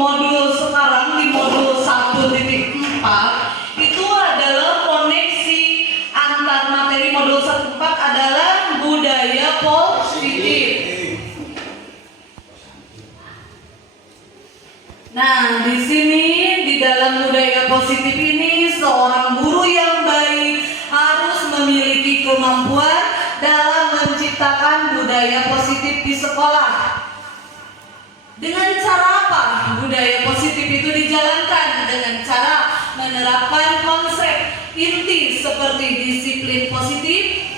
modul sekarang di modul 1.4 itu adalah koneksi antar materi modul 1.4 adalah budaya positif. Nah, di sini di dalam budaya positif ini seorang guru yang baik harus memiliki kemampuan dalam menciptakan budaya positif di sekolah. Dengan cara apa budaya positif itu dijalankan? Dengan cara menerapkan konsep inti seperti disiplin positif,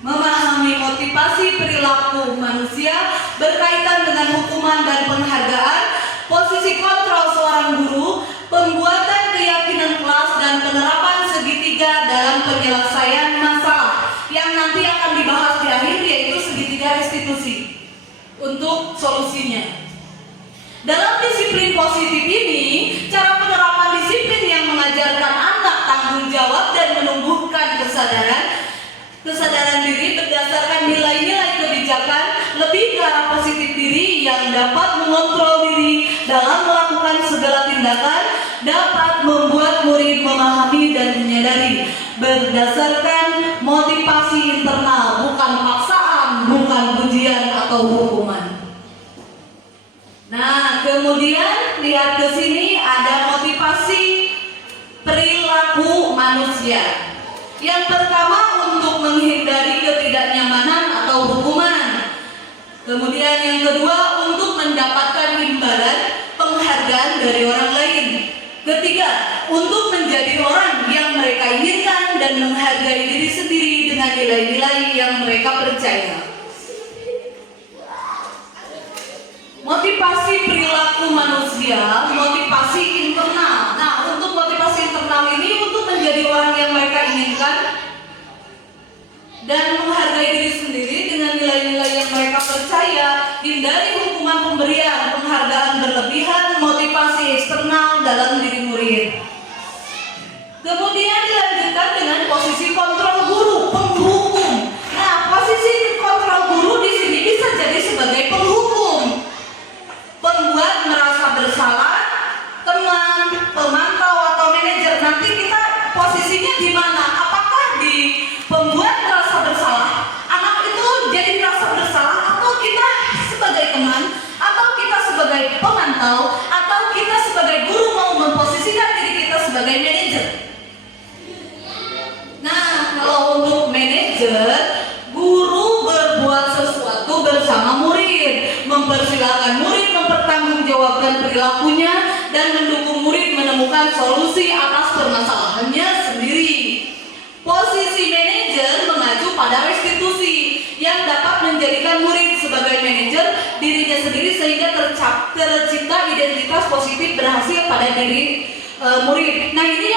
memahami motivasi perilaku manusia berkaitan dengan hukuman dan penghargaan, posisi kontrol seorang guru, pembuatan keyakinan kelas, dan penerapan segitiga dalam penyelesaian masalah yang nanti akan dibahas di akhir, yaitu segitiga restitusi untuk solusinya. Dalam disiplin positif ini, cara penerapan disiplin yang mengajarkan anak tanggung jawab dan menumbuhkan kesadaran diri berdasarkan nilai-nilai kebijakan lebih ke arah positif diri yang dapat mengontrol diri dalam melakukan segala tindakan, dapat membuat murid memahami dan menyadari berdasarkan motivasi internal, bukan paksaan, bukan pujian atau hukuman. Nah, kemudian lihat ke sini ada motivasi perilaku manusia. Yang pertama, untuk menghindari ketidaknyamanan atau hukuman. Kemudian yang kedua, untuk mendapatkan imbalan penghargaan dari orang lain. Ketiga, untuk menjadi orang yang mereka inginkan dan menghargai diri sendiri dengan nilai-nilai yang mereka percaya. Motivasi perilaku manusia, motivasi internal. Nah, untuk motivasi internal ini untuk menjadi orang yang mereka inginkan dan menghargai diri sendiri dengan nilai-nilai yang mereka percaya, hindari hukuman pemberian, penghargaan berlebihan, motivasi eksternal dalam diri murid. Kemudian dilanjutkan dengan posisi kontrol guru, penghukum. Nah, posisi kontrol guru di sini bisa jadi sebagai penghukum, pembuat merasa bersalah, teman, pemantau atau manajer. Nanti kita posisinya di mana? Apakah di pembuat merasa bersalah, anak itu jadi merasa bersalah, atau kita sebagai teman, atau kita sebagai pemantau, atau kita sebagai guru mau memposisikan diri kita sebagai manajer? Nah, kalau untuk manajer, guru berbuat sesuatu bersama murid, mempersilahkan murid mempertanggungjawabkan perilakunya dan mendukung murid menemukan solusi atas permasalahannya sendiri. Posisi manajer mengacu pada restitusi yang dapat menjadikan murid sebagai manajer dirinya sendiri sehingga tercipta identitas positif berhasil pada diri murid. Nah, ini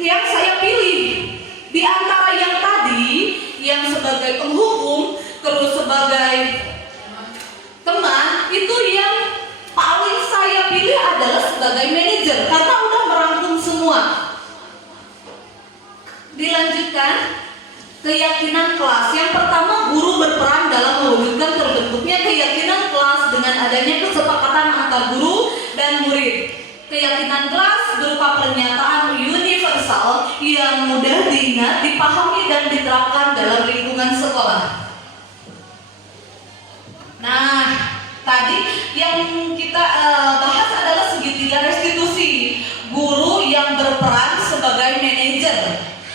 yang saya pilih di antara yang tadi, yang sebagai penghukum terus sebagai teman, itu yang paling saya pilih adalah sebagai manajer karena udah merangkum semua. Dilanjutkan, keyakinan kelas. Yang pertama, guru berperan dalam mewujudkan terbentuknya keyakinan kelas dengan adanya kesepakatan antar guru dan murid. Keyakinan kelas berupa pernyataan universal yang mudah diingat, dipahami, dan diterapkan dalam lingkungan sekolah. Nah, tadi yang kita bahas adalah segitiga restitusi. Guru yang berperan sebagai manajer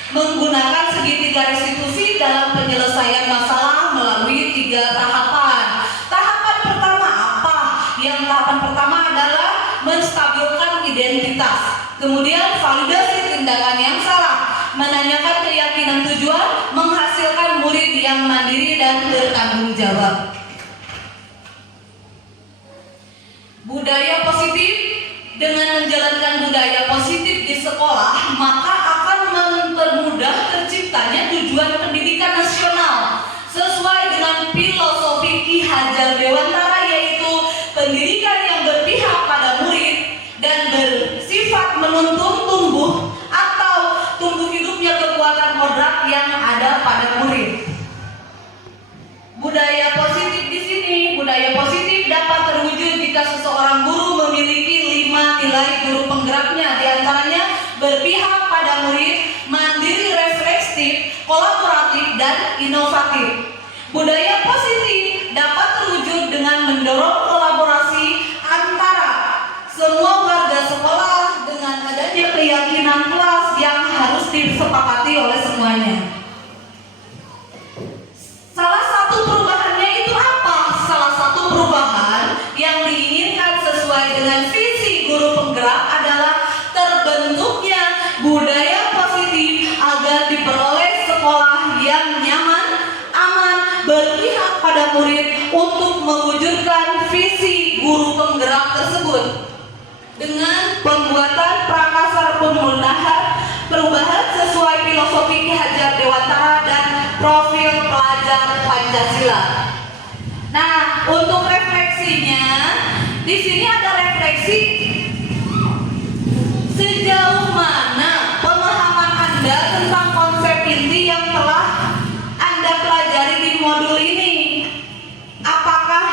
menggunakan segitiga restitusi dalam penyelesaian masalah melalui 3 tahapan. Tahapan pertama apa? Yang tahapan pertama adalah menstabilkan identitas. Kemudian validasi tindakan yang salah, menanyakan keyakinan tujuan, menghasilkan murid yang mandiri dan bertanggung jawab. Budaya positif. Dengan menjalankan budaya positif di sekolah, maka akan mempermudah terciptanya tujuan pendidikan nasional sesuai dengan filosofi Ki Hajar Dewantara, yaitu pendidikan yang berpihak pada murid dan bersifat menuntun tumbuh hidupnya kekuatan kodrat yang ada pada murid. Budaya positif di sini, budaya positif dapat terwujud jika jika seseorang guru memiliki 5 nilai guru penggeraknya, diantaranya berpihak pada murid, mandiri, refleksif, kolaboratif, dan inovatif. Budaya positif dapat terwujud dengan mendorong kolaborasi antara semua warga sekolah dengan adanya keyakinan kelas yang harus disepakati oleh semuanya. Salah satu perubahannya itu apa? Salah satu perubahan yang diinginkan sesuai dengan visi guru penggerak adalah terbentuknya budaya positif agar diperoleh sekolah yang nyaman, aman, berpihak pada murid untuk mewujudkan visi guru penggerak tersebut dengan pembuatan prakasar perubahan sesuai filosofi Ki Hajar Dewantara dan profil pelajar Pancasila. Nah, untuk refleksinya, di sini ada refleksi sejauh mana pemahaman Anda tentang konsep inti yang telah Anda pelajari di modul ini. Apakah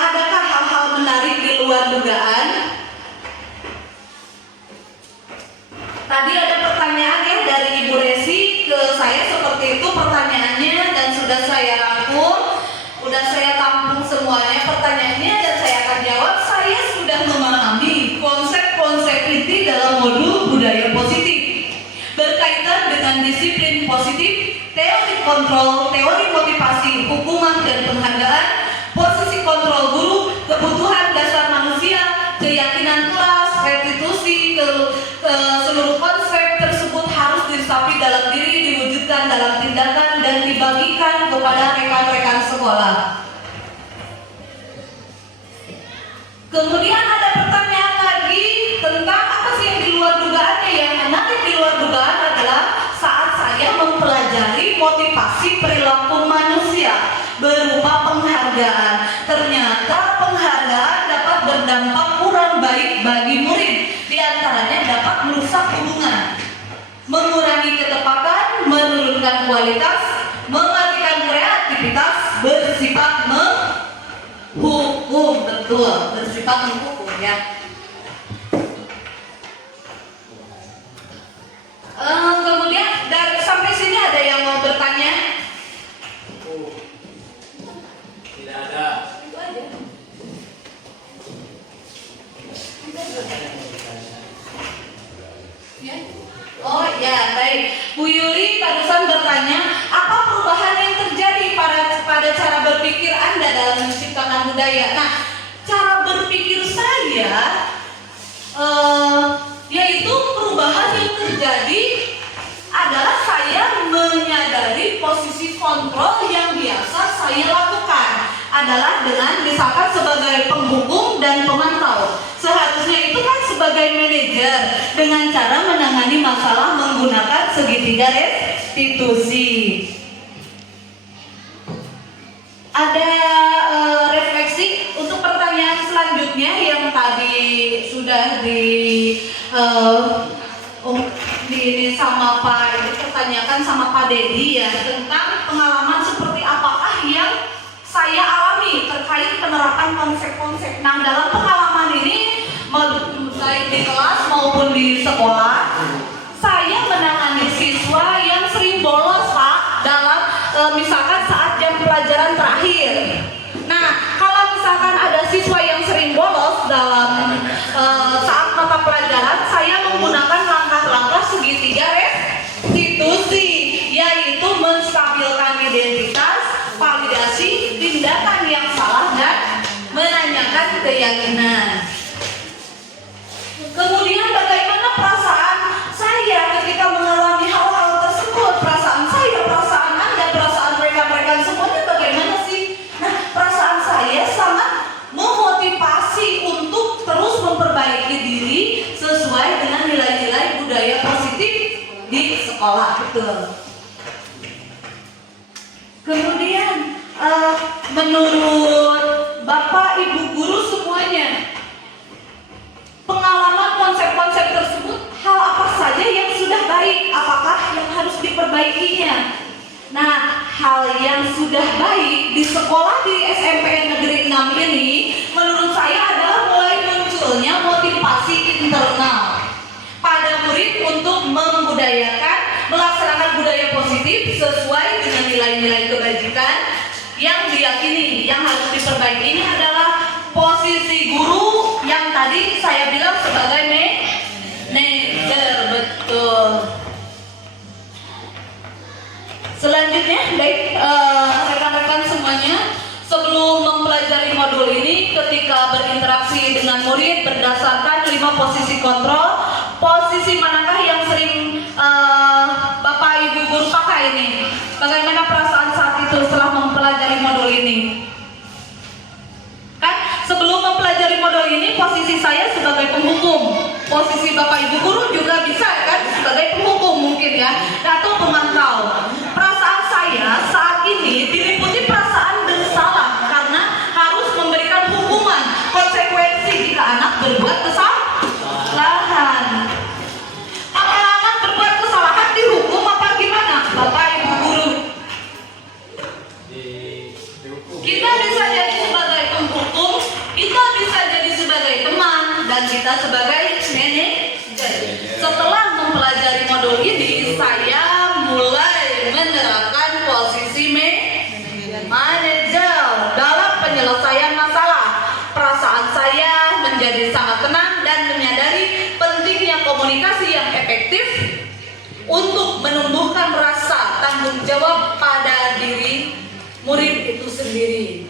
adakah hal-hal menarik di luar dugaan? Tadi ada pertanyaan ya dari Ibu Resi ke saya seperti itu pertanyaannya, dan sudah saya rangkum, sudah saya tampung semuanya pertanyaannya, dan saya akan jawab. Saya sudah memahami konsep-konsep inti dalam modul budaya positif berkaitan dengan disiplin positif, teori kontrol, teori motivasi, hukuman dan penghargaan, posisi kontrol guru, kebutuhan dasar manusia, keyakinan kelas, restitusi, seluruh konsep tersebut harus diresapi dalam diri, diwujudkan dalam tindakan, dan dibagikan kepada rekan-rekan sekolah. Kemudian ada pertanyaan lagi tentang apa sih yang di luar dugaannya. Yang menarik di luar dugaan adalah saat saya mempelajari motivasi perilaku manusia berupa penghargaan. Ternyata penghargaan dapat berdampak kurang baik bagi murid. Di antaranya dapat merusak hubungan, mengurangi ketepatan, menurunkan kualitas, mematikan kreativitas, bersifat menghukum. Betul, bersifat menghukum ya. Kemudian dari sampai sini ada yang mau bertanya? Tidak ada. Itu aja. Ya. Oh ya, baik. Bu Yuli barusan bertanya, apa perubahan yang terjadi pada cara berpikir Anda dalam menciptakan budaya? Nah, cara berpikir saya yaitu perubahan yang terjadi adalah saya menyadari posisi kontrol yang biasa saya lakukan adalah dengan misalkan sebagai penghukum dan pemantau. Seharusnya itu kan sebagai manajer dengan cara menangani masalah menggunakan segitiga restitusi. Ada refleksi untuk pertanyaan selanjutnya yang tadi sudah ini sama Pak dipertanyakan sama Pak Dedi ya, tentang pengalaman seperti apakah yang saya alami terkait penerapan konsep-konsep. Nah, dalam pengalaman ini baik di kelas maupun di sekolah, saya menangani siswa yang sering bolos Pak dalam misalkan saat jam pelajaran terakhir. Nah, kalau misalkan ada siswa yang sering bolos dalam saat mata pelajaran, saya menggunakan langkah-langkah segitiga restitusi, yaitu menstabilkan identitas, validasi tindakan yang salah, dan menanyakan keyakinan. Kemudian bagaimana perasaan saya ketika mengalami hal-hal tersebut? Perasaan saya, perasaan Anda, perasaan rekan-rekan semuanya bagaimana sih? Nah, perasaan saya sangat memotivasi untuk terus memperbaiki diri sesuai dengan nilai-nilai budaya positif di sekolah. Betul. Kemudian menurut Bapak Ibu guru semuanya, pengalaman konsep-konsep tersebut, hal apa saja yang sudah baik, apakah yang harus diperbaikinya? Nah, hal yang sudah baik di sekolah di SMPN Negeri 6 ini menurut saya membudayakan, melaksanakan budaya positif sesuai dengan nilai-nilai kebajikan yang diyakini. Yang harus diperbaiki ini adalah posisi guru yang tadi saya bilang sebagai manajer, betul. Selanjutnya, baik rekan-rekan semuanya, sebelum mempelajari modul ini, ketika berinteraksi dengan murid berdasarkan 5 posisi kontrol, posisi manakah yang sering Bapak Ibu guru pakai ini? Bagaimana perasaan saat itu setelah mempelajari modul ini? Kan sebelum mempelajari modul ini, posisi saya sebagai penghukum, posisi Bapak Ibu guru juga bisa kan sebagai penghukum mungkin ya, atau pemantau. Perasaan saya saat ini diliputi perasaan bersalah karena harus memberikan hukuman, konsekuensi jika anak berbuat kesalahan. Apakah anak berbuat kesalahan dihukum apa gimana, Bapak Ibu guru? Kita bisa jadi sebagai penghukum, kita bisa jadi sebagai teman, dan kita sebagai manajer. Setelah mempelajari modul ini, saya mulai menerapkan posisi manajer dalam penyelesaian masalah. Perasaan saya menjadi sangat tenang dan menyadari pentingnya komunikasi yang efektif untuk menumbuhkan rasa tanggung jawab pada diri murid itu sendiri.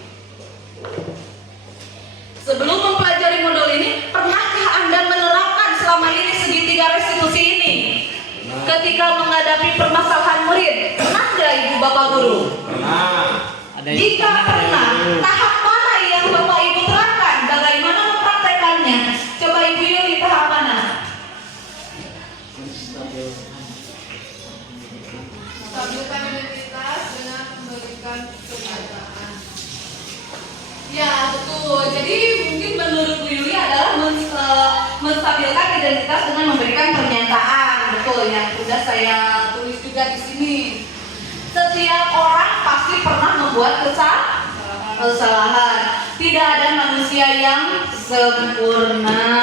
Sebelum mempelajari modul ini, pernahkah Anda menerapkan selama ini segitiga restitusi ini? Ketika menghadapi permasalahan murid, pernah nggak Ibu Bapak Guru? Pernah. Jika pernah, tahap mana yang Bapak Ibu terapkan? Bagaimana mempraktekannya? Coba Ibu Yuli, tahap mana? Stabilkan identitas dengan memberikan pernyataan. Ya betul. Jadi mungkin menurut Bu Yuli adalah menstabilkan identitas dengan memberikan pernyataan. Betul yang sudah saya tulis juga di sini. Setiap orang pasti pernah membuat kesalahan. Tidak ada manusia yang sempurna.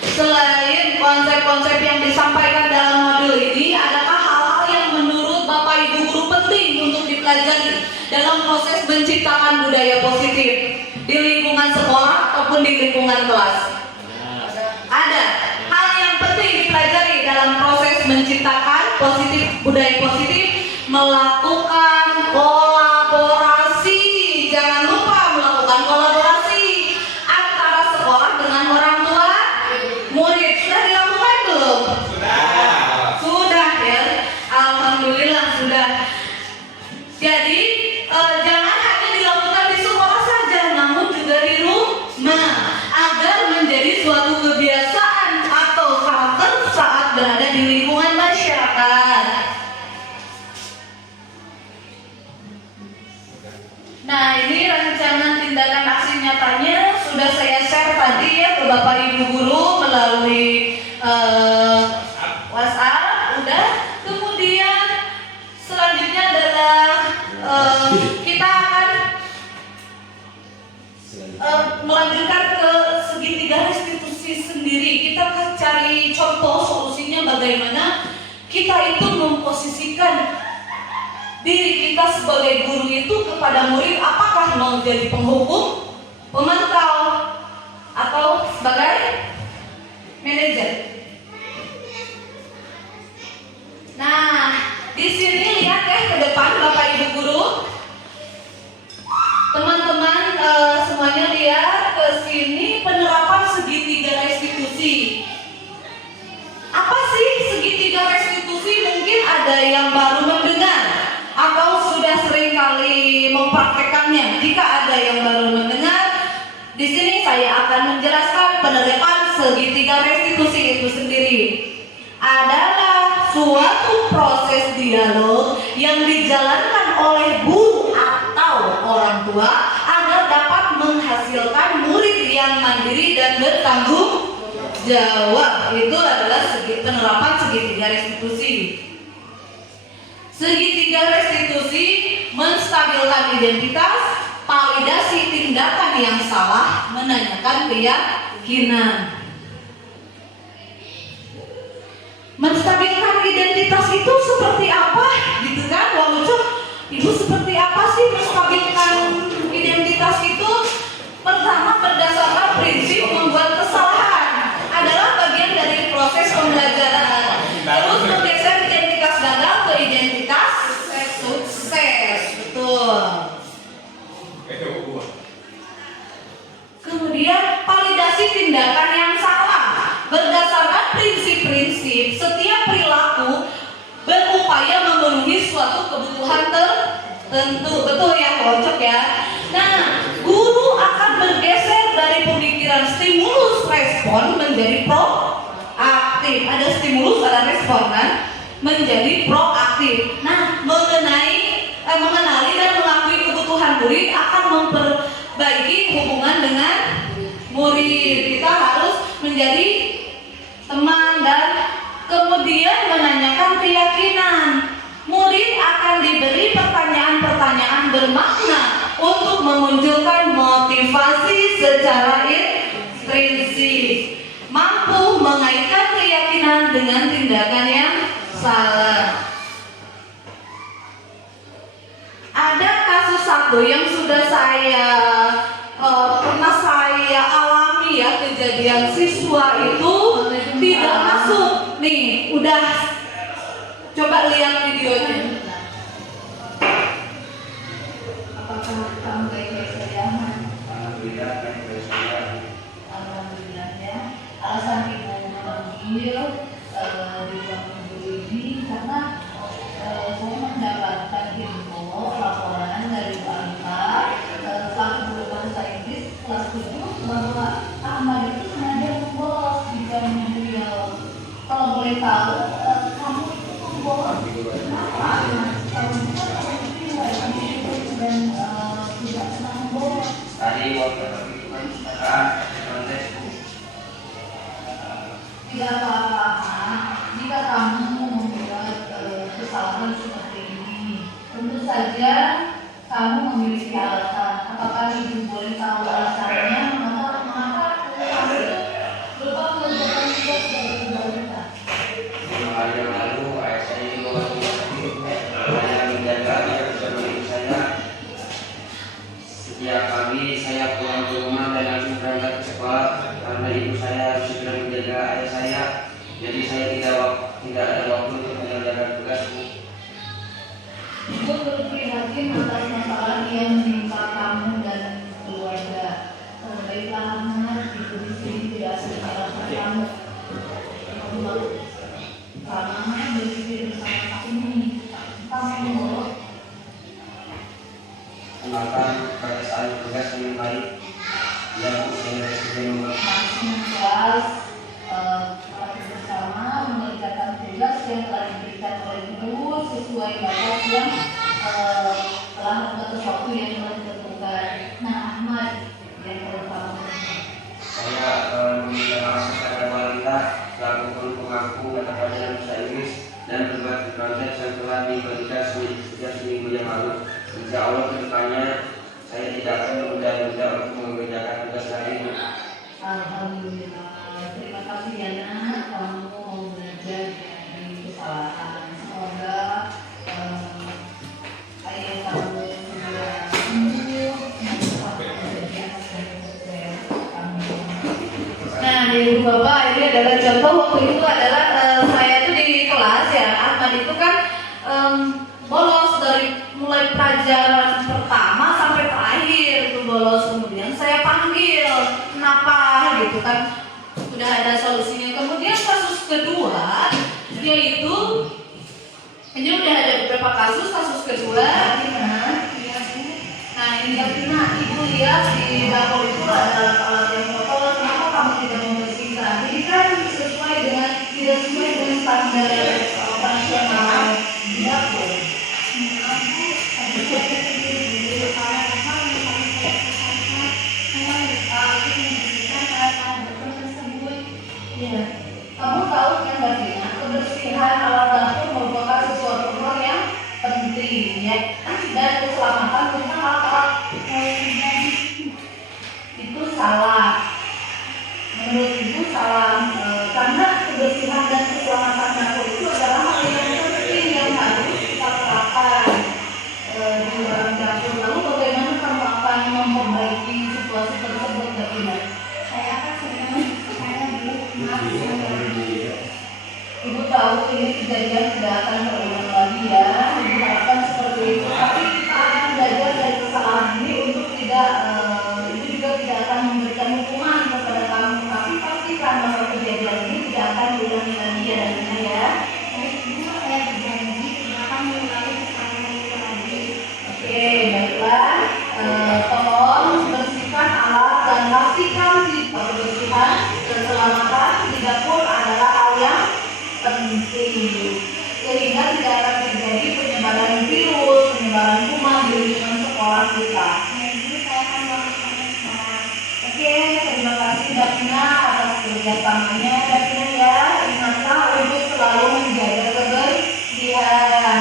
Selain konsep-konsep yang disampaikan dalam modul ini, adakah hal-hal yang menurut Bapak Ibu guru penting untuk dipelajari dalam proses menciptakan budaya positif di lingkungan sekolah ataupun di lingkungan kelas? Ada hal yang penting dipelajari dalam proses menciptakan budaya positif, melakukan kolaborasi. Jangan lupa melakukan kolaborasi antara sekolah dengan orang tua murid. Sudah dilakukan belum? Sudah ya. Alhamdulillah sudah. Jadi jangan hanya dilakukan di sekolah saja, namun juga di rumah, agar menjadi suatu kebiasaan atau karakter saat berada di lingkungan masyarakat. Nah, ini rancangan tindakan aksi nyatanya sudah saya share tadi ya ke Bapak Ibu guru melalui WhatsApp. Udah. Kemudian selanjutnya adalah kita akan melanjutkan ke segitiga restitusi sendiri. Kita akan cari contoh solusinya bagaimana kita itu memposisikan diri kita sebagai guru itu kepada murid. Apakah mau jadi penghukum, pemantau, atau sebagai manajer? Nah, di sini lihat ya ke depan Bapak Ibu guru, teman-teman semuanya lihat ke sini penerapan segitiga restitusi. Apa sih segitiga restitusi? Mungkin ada yang baru mendengar atau sudah sering kali mempraktekannya. Jika ada yang baru mendengar, di sini saya akan menjelaskan penerapan segitiga restitusi itu sendiri. Adalah suatu proses dialog yang dijalankan oleh guru atau orang tua agar dapat menghasilkan murid yang mandiri dan bertanggung jawab. Itu adalah penerapan segitiga restitusi. Segitiga restitusi menstabilkan identitas, validasi tindakan yang salah, menanyakan keyakinan. menstabilkan identitas itu seperti apa gitu kan? Wah lucu, ibu seperti apa sih menstabilkan identitas itu? Pertama, berdasarkan prinsip membuat kesalahan adalah bagian dari proses pembelajaran. Terus bergeser identitas gagal ke identitas sukses, betul. Kemudian validasi tindakan yang salah. Berdasarkan prinsip-prinsip, setiap perilaku berupaya memenuhi suatu kebutuhan tertentu. Betul ya, kocok ya. Nah, guru akan bergeser dari pemikiran stimulus respon menjadi proaktif. Ada stimulus, ada respon kan? Menjadi proaktif. Nah, mengenali dan mengakui kebutuhan murid akan memperbaiki hubungan dengan murid. Kita harus menjadi teman dan kemudian menanyakan keyakinan. Murid akan diberi pertanyaan-pertanyaan bermakna untuk memunculkan motivasi secara intrinsik, mampu mengaitkan keyakinan dengan tindakan yang salah. Ada kasus satu yang sudah pernah saya alami ya, kejadian siswa itu tidak masuk. Nih, udah coba lihat videonya. Apakah kamu baik-baik saja? Alhamdulillah baik-baik saja. Alhamdulillah ya. Alasan ibu memanggil di ruang guru ini karena saya mendapatkan info laporan dari Bu Anita selaku guru bahasa Inggris kelas 7 bahwa Ahmad itu sengaja membolos di jamnya beliau. Kalau boleh tahu, kamu itu membolos kenapa? Kalau dan tidak pernah membolos. Tadi waktu perhitungan pustaka kontes Tidak apa-apa jika kamu membuat kesalahan seperti ini. Tentu saja kamu memiliki alasan. Apakah ibu boleh tahu alasannya? Mengapa kamu itu lupa mengerjakan tugas dari pemerintah? 5 hari yang lalu ayah saya dibawa ke rumah sakit hanya menjaga agar seperti saya. Setiap pagi saya pulang ke rumah dan langsung berangkat ke sekolah karena ibu saya harus segera menjaga ayah saya. Jadi saya tidak ada waktu untuk mengerjakan tugasku. Ibu berprihatin atas masalah yang menimpa kamu dan keluarga. Baiklah Ahmad, ibu di sini tidak secara kamu. Karena berpikir bersama ini, kamu membawa Kenalkan pada saat tugas yang baik yang saya sudah membuat. kelas bersama mengerjakan tugas yang telah diberikan oleh guru sesuai batas yang telah membuat waktu yang telah ditentukan. Nah, Ahmad yang pertama. Saya meminta maaf kepada wanita selaku guru pengaku mata pelajaran bahasa Inggris dan berbagai konten yang telah diberikan sejak seminggu yang lalu. Insya Allah kedepannya saya tidak akan menunda-nunda untuk mengerjakan tugas lain. Alhamdulillah. Terima kasih ya nak, kamu mau belajar dari kesalahan. Semoga ayah kamu segera sembuh dan dapat kejadian sukses. Amin. Nah, ibu bapak, ini adalah contoh waktu itu adalah saya itu di kelas ya. Ahmad itu kan bolos dari mulai pelajaran pertama sampai terakhir itu bolos. Kemudian saya panggil, kenapa gitu kan, udah ada solusinya. Kemudian kasus kedua yaitu ini udah ada beberapa kasus kedua. Nah ini ibu lihat di dapur itu ada alat yang kotor, kenapa kamu tidak membersihkan? Ini kan tidak sesuai dengan standar operasional di dapur. Kamu tahu kan Davina, kebersihan alat dapur merupakan sesuatu hal yang penting ya, dan keselamatan tentang alat-alat itu salah. Menurut ibu salah karena kebersihan dan keselamatan tahu ini kejadian tidak akan terulang lagi ya. Ibu harapkan seperti itu. Tapi kita akan belajar dari kesalahan ini untuk itu juga tidak akan memberikan hukuman kepada kamu. Tapi pastikan bahwa kejadian ini tidak akan diulangi lagi ya Davina ya. Ibu, saya berjanji tidak akan mengulangi kesalahan itu lagi. Oke, baiklah. Tolong bersihkan alat dan pastikan kebersihan keselamatan di dapur adalah hal yang penting sehingga tidak akan terjadi penyebaran virus, penyebaran kuman di lingkungan sekolah kita. Ibu, saya akan melakukan sekarang. Oke, terima kasih Davina atas kerjasamanya. Davina ya, ingatlah untuk selalu menjaga kebersihan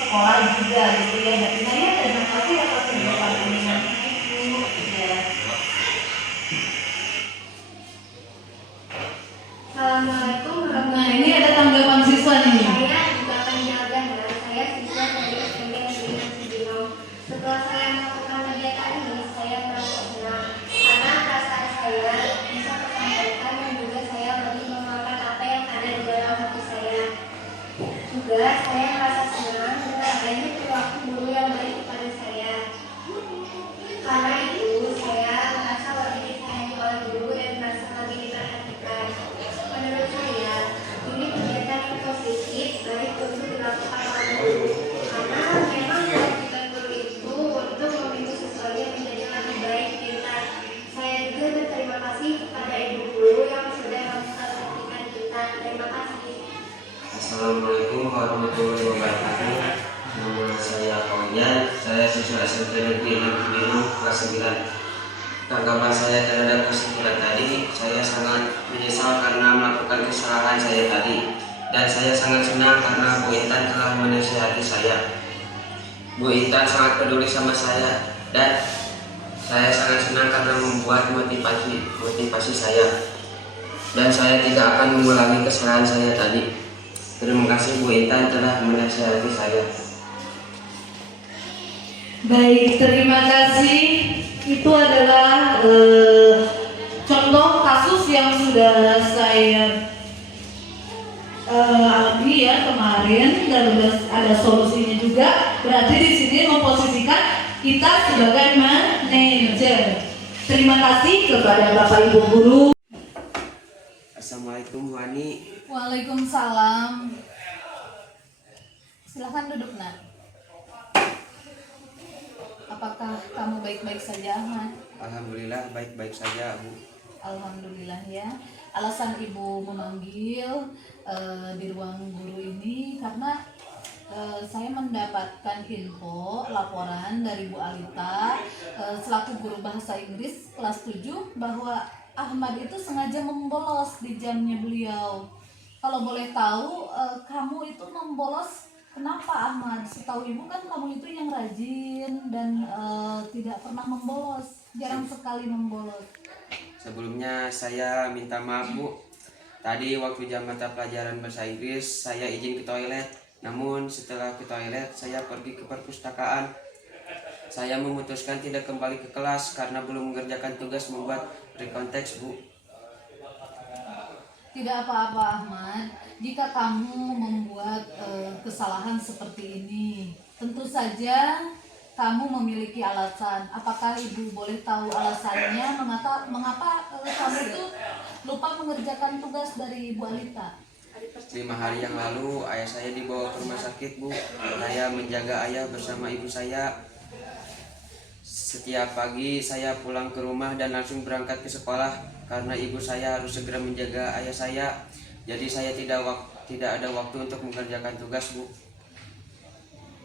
sekolah juga gitu ya Davina ya. Terima kasih atas kerjasamanya. Ya. Assalamualaikum Nah, warahmatullahi ini ada tanggapan siswa nih. Saya juga akan menjaga dan saya siswa dari SMP Negeri Cibinong. Setelah saya melakukan kegiatan ini, saya merasa senang karena perasaan saya bisa tersampaikan dan juga saya lebih mengeluarkan apa yang ada di dalam hati saya. Juga saya merasa senang dengan adanya perilaku guru yang baik kepada saya. Karena itu saya merasa lebih disayangi oleh guru dan merasa lebih diperhatikan. Menurut saya, ini kegiatan yang positif baik untuk dilakukan oleh guru. Karena memang kewajiban guru itu untuk membantu siswanya menjadi lebih baik pintar. Saya juga berterima kasih kepada ibu guru yang sudah memperhatikan kita. Terima kasih. Assalamualaikum warahmatullahi wabarakatuh. Nama saya Kauyan, saya siswa SMP Negeri 6 Cibinong kelas 9. Tanggapan saya terhadap kesimpulan tadi, saya sangat menyesal karena melakukan kesalahan saya tadi. Dan saya sangat senang karena Bu Intan telah menasihati saya. Bu Intan sangat peduli sama saya dan saya sangat senang karena membuat motivasi saya. Dan saya tidak akan mengulangi kesalahan saya tadi. Terima kasih Bu Intan telah menasihati saya. Baik, terima kasih. Itu adalah contoh kasus yang sudah saya alami ya kemarin dan ada solusinya juga. Berarti di sini memposisikan kita sebagai manajer. Terima kasih kepada Bapak Ibu guru. Assalamualaikum Bu Ani. Waalaikumsalam. Silahkan duduk nak. Apakah kamu baik-baik saja Ahmad? Alhamdulillah baik-baik saja Bu. Alhamdulillah ya. Alasan ibu memanggil di ruang guru ini karena saya mendapatkan info laporan dari Bu Alita selaku guru bahasa Inggris kelas 7 bahwa Ahmad itu sengaja membolos di jamnya beliau. Kalau boleh tahu kamu itu membolos kenapa Ahmad? Setahu ibu kan kamu itu yang rajin dan tidak pernah membolos, jarang sekali membolos. Sebelumnya saya minta maaf Bu. Tadi waktu jam mata pelajaran bahasa Inggris saya izin ke toilet. Namun setelah ke toilet saya pergi ke perpustakaan. Saya memutuskan tidak kembali ke kelas karena belum mengerjakan tugas membuat rekonteks Bu. Tidak apa-apa Ahmad, jika kamu membuat kesalahan seperti ini, tentu saja kamu memiliki alasan. Apakah ibu boleh tahu alasannya mengapa kamu itu lupa mengerjakan tugas dari Bu Alita? 5 hari yang lalu ayah saya dibawa ke rumah sakit Bu. Saya menjaga ayah bersama ibu saya. Setiap pagi saya pulang ke rumah dan langsung berangkat ke sekolah karena ibu saya harus segera menjaga ayah saya. Jadi saya tidak ada waktu untuk mengerjakan tugas Bu.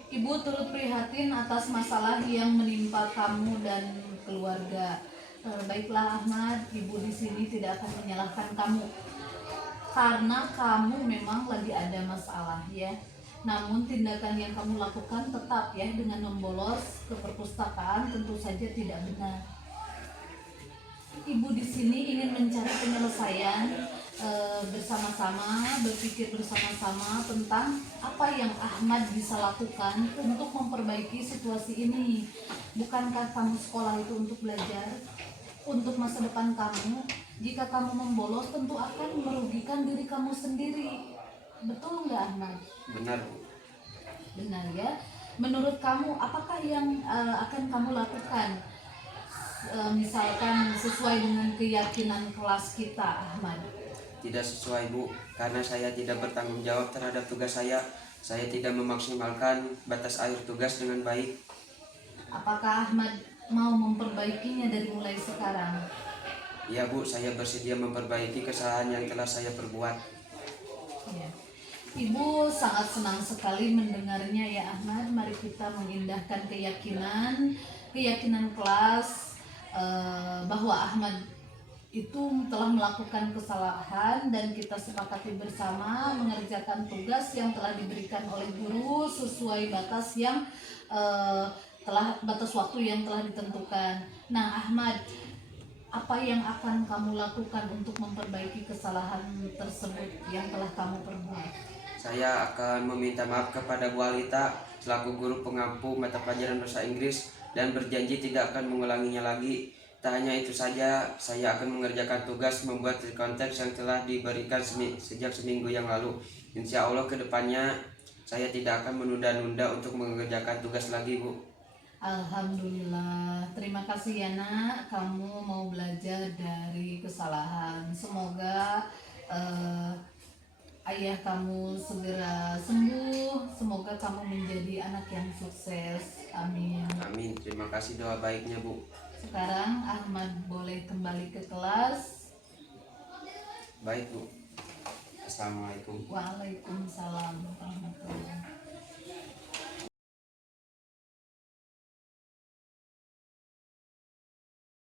Ibu turut prihatin atas masalah yang menimpa kamu dan keluarga. Baiklah Ahmad, ibu di sini tidak akan menyalahkan kamu karena kamu memang lagi ada masalah ya. Namun tindakan yang kamu lakukan tetap ya dengan membolos ke perpustakaan tentu saja tidak benar. Ibu di sini ingin mencari penyelesaian bersama-sama, berpikir bersama-sama tentang apa yang Ahmad bisa lakukan untuk memperbaiki situasi ini. Bukankah kamu sekolah itu untuk belajar, untuk masa depan kamu? Jika kamu membolos tentu akan merugikan diri kamu sendiri. Betul nggak Ahmad? Benar, Bu. Benar ya. Menurut kamu apakah yang akan kamu lakukan? Misalkan sesuai dengan keyakinan kelas kita, Ahmad. Tidak sesuai, Bu, karena saya tidak bertanggung jawab terhadap tugas saya. Saya tidak memaksimalkan batas akhir tugas dengan baik. Apakah Ahmad mau memperbaikinya dari mulai sekarang? Ya, Bu, saya bersedia memperbaiki kesalahan yang telah saya perbuat. Ya. Ibu sangat senang sekali mendengarnya ya Ahmad. Mari kita mengindahkan keyakinan kelas bahwa Ahmad itu telah melakukan kesalahan dan kita sepakati bersama mengerjakan tugas yang telah diberikan oleh guru sesuai batas waktu yang telah ditentukan. Nah Ahmad, apa yang akan kamu lakukan untuk memperbaiki kesalahan tersebut yang telah kamu perbuat? Saya akan meminta maaf kepada Bu Alita selaku guru pengampu mata pelajaran bahasa Inggris dan berjanji tidak akan mengulanginya lagi. Tak hanya itu saja, saya akan mengerjakan tugas membuat konteks yang telah diberikan sejak seminggu yang lalu. Insya Allah kedepannya saya tidak akan menunda-nunda untuk mengerjakan tugas lagi, Bu. Alhamdulillah, terima kasih ya nak, kamu mau belajar dari kesalahan. Semoga ayah kamu segera sembuh, semoga kamu menjadi anak yang sukses, amin. Amin. Terima kasih doa baiknya, Bu. Sekarang Ahmad boleh kembali ke kelas. Baik, Bu. Assalamualaikum. Waalaikumsalam.